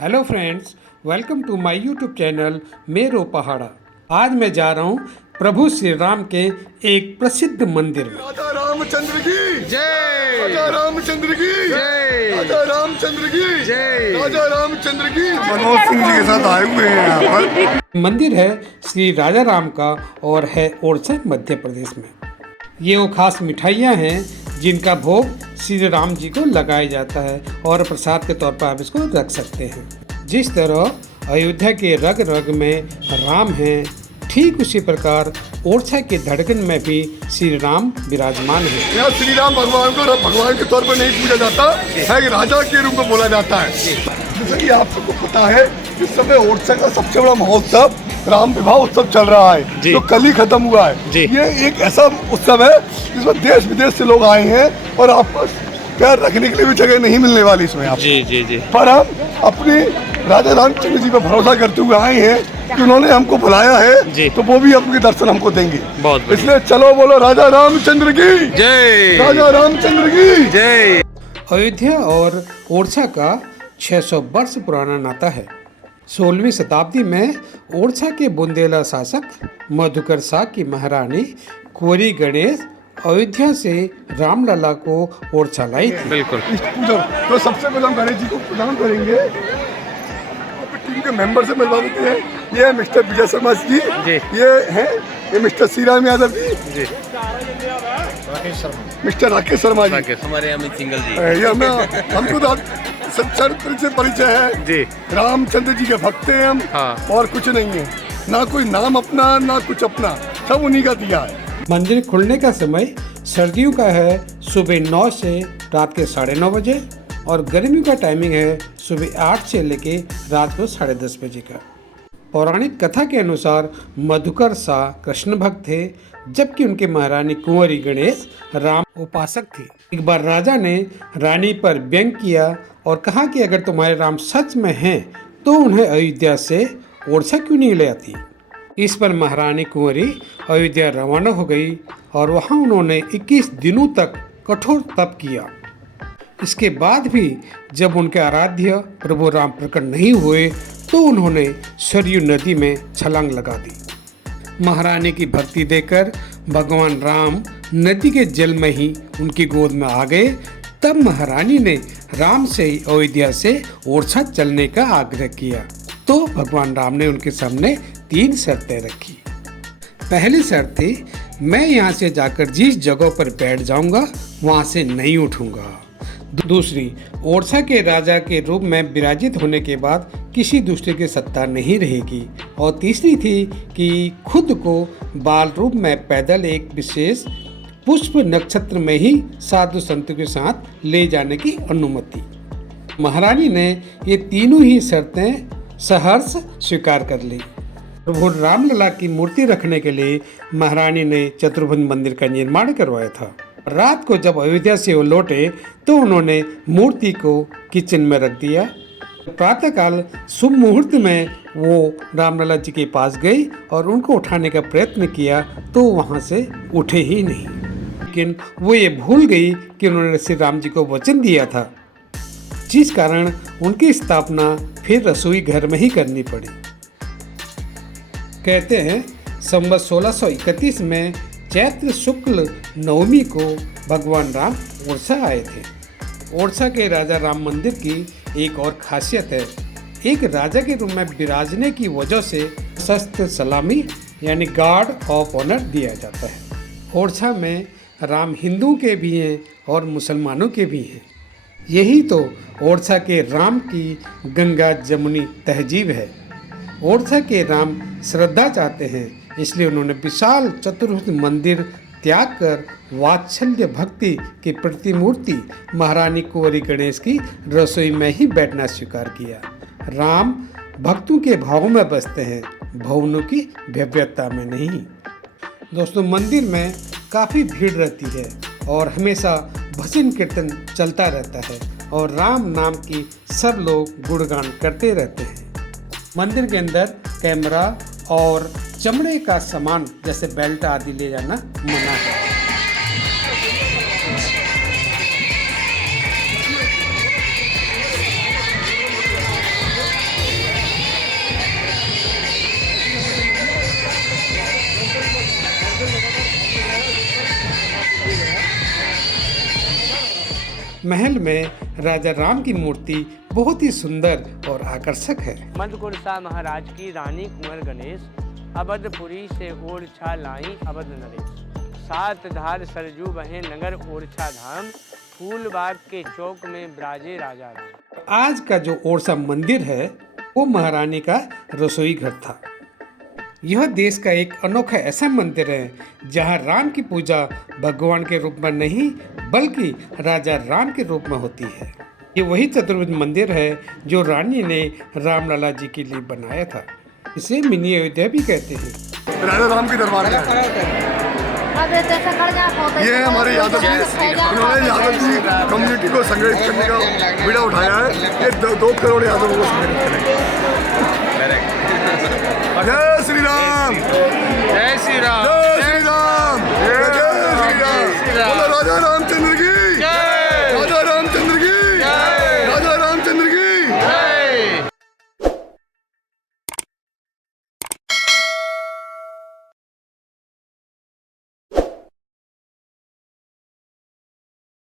Hello friends, welcome to my YouTube channel Mero Pahada. आज मैं जा रहा हूँ प्रभु श्री राम के एक प्रसिद्ध मंदिर में। राजा रामचंद्र की जय। राजा रामचंद्र की जय। राजा रामचंद्र की जय। राजा रामचंद्र की मनमोहन सिंह जी के साथ आए हुए हैं यहाँ पर। मंदिर है श्री राजा राम का और है ओरछा मध्य प्रदेश में। ये वो खास मिठाइयाँ हैं जिनका भोग श्री राम जी को लगाया जाता है और प्रसाद के तौर पर आप इसको रख सकते हैं। जिस तरह अयोध्या के रग रग में राम हैं, ठीक उसी प्रकार ओरछा के धड़कन में भी श्री राम विराजमान है। यहाँ श्री राम भगवान को भगवान के तौर पर नहीं पूजा जाता है, राजा के रूप में बोला जाता है। जैसे कि आप सबको पता है, इस समय ओरछा का सबसे बड़ा महोत्सव राम विवाह उत्सव चल रहा है, जो कल ही खत्म हुआ है। ये एक ऐसा उत्सव है जिसमें देश विदेश से लोग आए हैं और आपको पैर रखने के लिए भी जगह नहीं मिलने वाली इसमें आप। जी। पर हम अपने राजा रामचंद्र जी पर भरोसा करते हुए आए हैं कि उन्होंने हमको बुलाया है, तो वो भी अपने दर्शन हमको देंगे। बहुत इसलिए चलो बोलो राजा रामचंद्र की जय। राजा रामचंद्र की जय। अयोध्या और ओरछा का 600 वर्ष पुराना नाता है। 16वीं शताब्दी में ओरछा के बुंदेला शासक मधुकर शाह की महारानी कुंवरी गणेश अयोध्या से रामलला को ओरछा लाई थी। बिल्कुल। इस पूजा तो सबसे पहले हम गणेश जी को प्रणाम करेंगे। टीम के मेंबर से मिलवा देते हैं। ये है मिस्टर विजय शर्मा जी, ये है ये मिस्टर श्री राम यादव जी, मिस्टर राकेश शर्मा जी, हमारे अमित सिंगल जी। ये हमको चरित्र से परिचय है जी। रामचंद्र जी के भक्त हैं हम। हाँ। और कुछ नहीं है, ना कोई नाम अपना ना कुछ अपना, सब उन्हीं का दिया है। मंदिर खुलने का समय सर्दियों का है सुबह 9 से रात के 9:30 बजे और गर्मियों का टाइमिंग है सुबह 8 से लेके रात को 10:30 बजे का। पौराणिक कथा के अनुसार मधुकर शाह कृष्ण भक्त थे, जबकि उनके महारानी कुंवरी गणेश राम उपासक थी। एक बार राजा ने रानी पर व्यंग किया और कहा कि अगर तुम्हारे राम सच में हैं तो उन्हें अयोध्या से ओरछा क्यों नहीं ले आती। इस पर महारानी कुंवरी अयोध्या रवाना हो गई और वहां उन्होंने 21 दिनों तक कठोर तप किया। इसके बाद भी जब उनके आराध्य प्रभु राम प्रकट नहीं हुए तो उन्होंने सरयू नदी में छलांग लगा दी। महारानी की भक्ति देकर भगवान राम नदी के जल में ही उनकी गोद में आ गए। तब महारानी ने राम से अयोध्या से ओरछा चलने का आग्रह किया तो भगवान राम ने उनके सामने 3 शर्तें रखी। पहली शर्त थी, मैं यहाँ से जाकर जिस जगह पर बैठ जाऊंगा वहाँ से नहीं उठूंगा। दूसरी, ओरछा के राजा के रूप में विराजित होने के बाद किसी दूसरे की सत्ता नहीं रहेगी। और तीसरी थी कि खुद को बाल रूप में पैदल एक विशेष पुष्प नक्षत्र में ही साधु संतों के साथ ले जाने की अनुमति। महारानी ने ये तीनों ही शर्तें सहर्ष स्वीकार कर ली। प्रभु रामलला की मूर्ति रखने के लिए महारानी ने चतुर्भुज मंदिर का निर्माण करवाया था। रात को जब अयोध्या से वो लौटे तो उन्होंने मूर्ति को किचन में रख दिया। प्रातःकाल शुभ मुहूर्त में वो रामलला जी के पास गई और उनको उठाने का प्रयत्न किया तो वहाँ से उठे ही नहीं। लेकिन वो ये भूल गई कि उन्होंने श्री राम जी को वचन दिया था, जिस कारण उनकी स्थापना फिर रसोई घर में ही करनी पड़ी। कहते हैं संवत 1631 में चैत्र शुक्ल नवमी को भगवान राम ओरछा आए थे। ओरछा के राजा राम मंदिर की एक और खासियत है, एक राजा के रूप में विराजने की वजह से शस्त्र सलामी यानी गार्ड ऑफ ऑनर दिया जाता है। ओरछा में राम हिंदुओं के भी हैं और मुसलमानों के भी हैं। यही तो ओरछा के राम की गंगा जमुनी तहजीब है। ओरछा के राम श्रद्धा चाहते हैं, इसलिए उन्होंने विशाल चतुर्भुज मंदिर त्याग कर वात्सल्य भक्ति की प्रतिमूर्ति महारानी कुंवरी गणेश की रसोई में ही बैठना स्वीकार किया। राम भक्तों के भावों में बसते हैं, भवनों की भव्यता में नहीं। दोस्तों, मंदिर में काफ़ी भीड़ रहती है और हमेशा भजन कीर्तन चलता रहता है और राम नाम की सब लोग गुणगान करते रहते हैं। मंदिर के अंदर कैमरा और चमड़े का सामान जैसे बेल्ट आदि ले जाना मना है। महल में राजा राम की मूर्ति बहुत ही सुंदर और आकर्षक है। मधकुरसा महाराज की रानी कुंवर गणेश, अवधपुरी से ओरछा लाई अवध नरेश। सात धार सरजू बहे नगर ओरछा धाम, फूलबाग के चौक में ब्राजे राजा राम। आज का जो ओरछा मंदिर है वो महारानी का रसोई घर था। यह देश का एक अनोखा ऐसा मंदिर है जहां राम की पूजा भगवान के रूप में नहीं बल्कि राजा राम के रूप में होती है। ये वही चतुर्भुज मंदिर है जो रानी ने रामलला जी के लिए बनाया था। इसे मिनी अयोध्या भी कहते हैं। राजा राम की दरबार है। ये है हमारे यादव जी, उन्होंने यादव जी कम्युनिटी को संगठित करने का बीड़ा उठाया है। ये 2 करोड़ यादवों को संगठित करेंगे। जय श्री राम, जय श्री राम।